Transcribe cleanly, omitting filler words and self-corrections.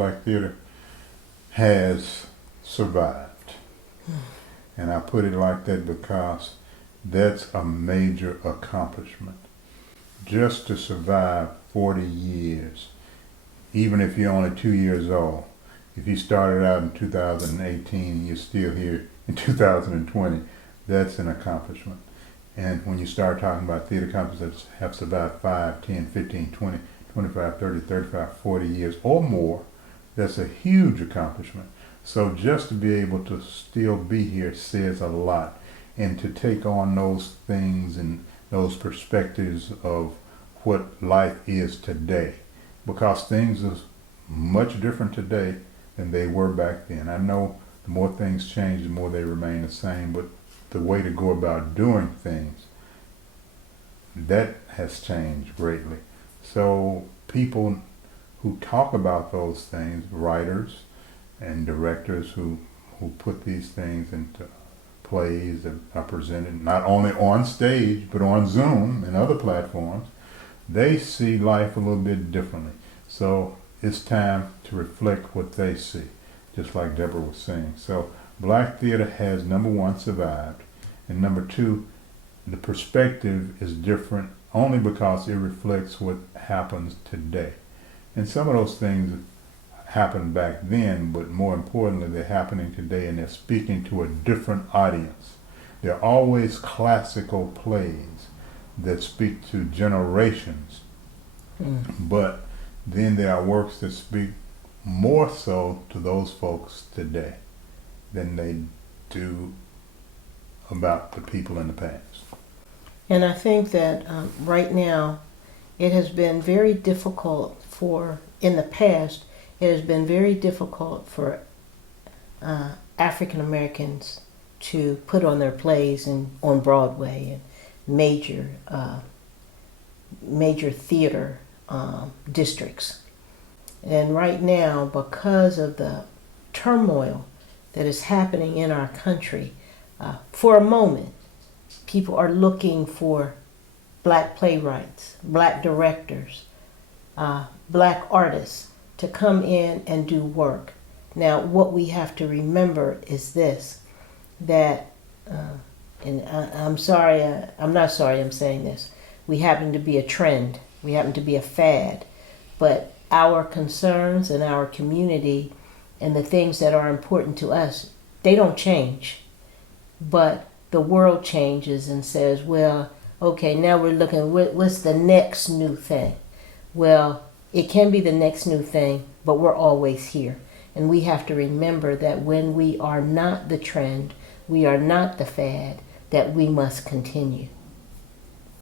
Black Theater has survived. And I put it like that because that's a major accomplishment. Just to survive 40 years, even if you're only 2 years old, if you started out in 2018 and you're still here in 2020, that's an accomplishment. And when you start talking about theater companies that have survived 5, 10, 15, 20, 25, 30, 35, 40 years or more, that's a huge accomplishment. So just to be able to still be here says a lot. And to take on those things and those perspectives of what life is today. Because things are much different today than they were back then. I know the more things change, the more they remain the same, but the way to go about doing things, that has changed greatly. So people who talk about those things, writers and directors who put these things into plays that are presented not only on stage but on Zoom and other platforms, they see life a little bit differently. So it's time to reflect what they see, just like Deborah was saying. So Black Theater has, number one, survived, and number two, the perspective is different only because it reflects what happens today. And some of those things happened back then, but more importantly, they're happening today, and they're speaking to a different audience. There are always classical plays that speak to generations, but then there are works that speak more so to those folks today than they do about the people in the past. And I think that right now it has been very difficult in the past, it has been very difficult for African Americans to put on their plays on Broadway and major theater districts. And right now, because of the turmoil that is happening in our country, for a moment, people are looking for black playwrights, black directors, black artists to come in and do work. Now, what we have to remember is this, that, and I'm sorry, I'm not sorry I'm saying this, we happen to be a trend, we happen to be a fad, but our concerns and our community and the things that are important to us, they don't change. But the world changes and says, well, okay, now we're looking, what's the next new thing? Well, it can be the next new thing, but we're always here. And we have to remember that when we are not the trend, we are not the fad, that we must continue.